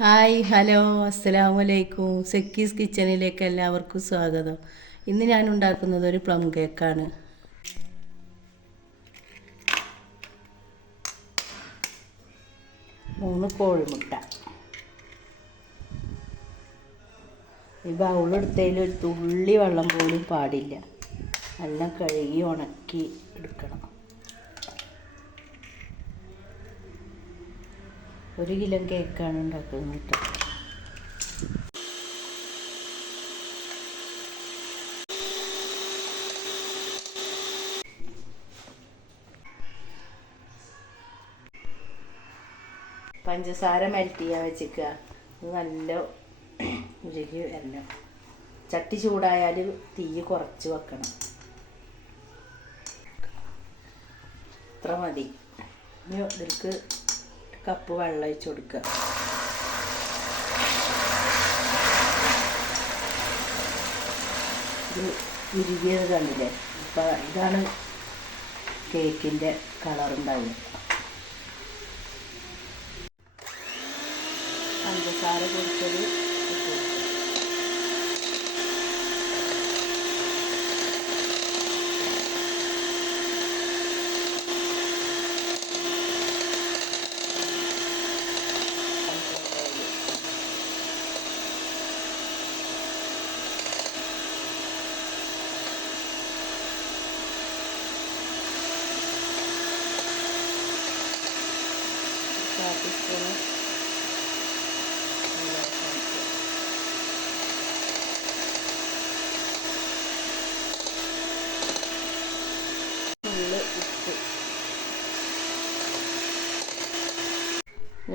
Hi hello അസ്സലാമു അലൈക്കും. സെക്കീസ് കിച്ചണിലേക്ക് എല്ലാവർക്കും സ്വാഗതം. ഇന്ന് ഞാൻ ഉണ്ടാക്കുന്നത് ഒരു പ്ലം കേക്കാണ്. മൂന്ന് കോഴിമുട്ട. ഈ ബൗളെടുത്തതിൽ ഒരു തുള്ളി വെള്ളം പോലും പാടില്ല. എല്ലാം കഴുകി ഉണക്കി എടുക്കണം. 1 കിലോ കേക്കാണ് ഉണ്ടാക്കുന്നത് കേട്ടോ. പഞ്ചസാര മെൽറ്റ് ചെയ്യാൻ വെച്ചിക്കുക. നല്ല ഉരുകി വരണം. ചട്ടി ചൂടായാൽ തീ കുറച്ച് വെക്കണം. ഇത്ര മതി. ഇനി ഇതിലേക്ക് കപ്പ് വെള്ളം ഒഴിച്ച് കൊടുക്കുക. ഇത് ഉരുകിയത് കണ്ടില്ലേ? അപ്പം ഇതാണ് കേക്കിൻ്റെ കളറുണ്ടാവുക. പഞ്ചസാര കൊടുത്തത്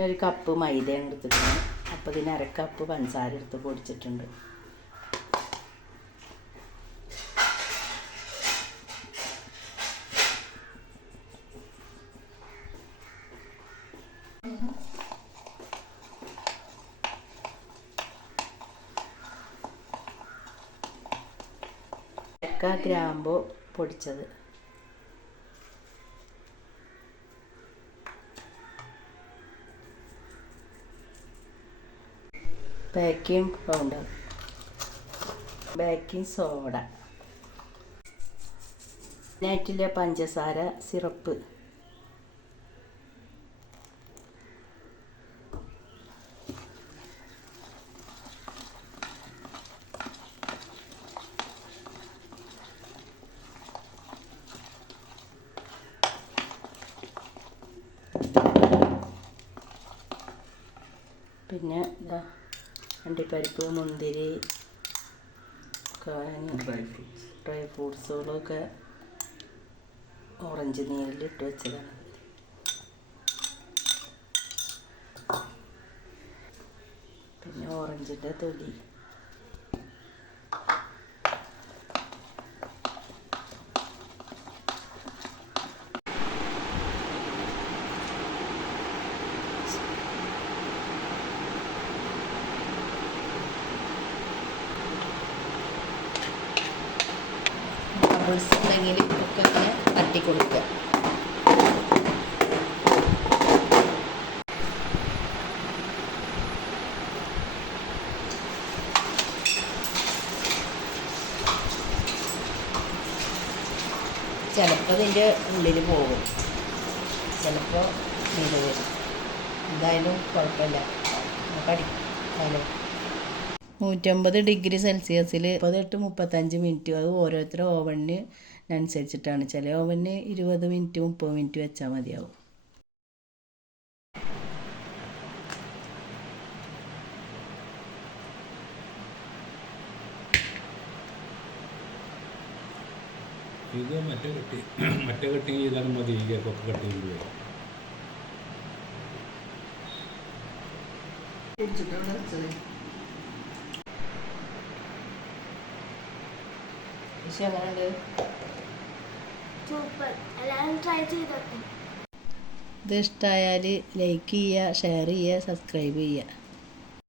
ഒരു കപ്പ് മൈദ എടുത്തിട്ടുണ്ട്. അപ്പോൾ ഇതിന് 1/2 കപ്പ് പഞ്ചസാര എടുത്ത് പൊടിച്ചിട്ടുണ്ട്. ഗ്രാമ്പു പൊടിച്ചത്, ബേക്കിംഗ് പൗഡർ, ബേക്കിംഗ് സോഡ, നൈറ്റിലെ പഞ്ചസാര സിറപ്പ്, പിന്നെ ഇതാ അണ്ടിപ്പരിപ്പ്, മുന്തിരി, ഡ്രൈ ഫ്രൂട്ട്സുകളൊക്കെ ഓറഞ്ച് നീരിലിട്ട് വെച്ചതാണ്. പിന്നെ ഓറഞ്ചിൻ്റെ തൊലി, ബബിൾസ് ഉണ്ടെങ്കിൽ ഒക്കെ ഇങ്ങനെ തട്ടി കൊടുക്കുക. ചിലപ്പോൾ ഇതിൻ്റെ ഉള്ളിൽ പോകും, ചിലപ്പോൾ ഇത് വരും. എന്തായാലും കുഴപ്പമില്ല, കടിക്കാലോ. 150 ഡിഗ്രി സെൽഷ്യസിൽ 38-35 മിനിറ്റ്. അത് ഓരോരുത്തരുടെ ഓവനിന് അനുസരിച്ചിട്ടാണ്. ചില ഓവനിന് 20 മിനിറ്റ് 30 മിനിറ്റ് വെച്ചാൽ മതിയാവും. ഇത് മറ്റേ കട്ടിങ് ചെയ്താലും മതി. കേക്കൊക്കെ കട്ട് ചെയ്യുമ്പോൾ ഇത് ഇഷ്ടമായാൽ ലൈക്ക് ചെയ്യുക, ഷെയർ ചെയ്യുക, സബ്സ്ക്രൈബ് ചെയ്യുക.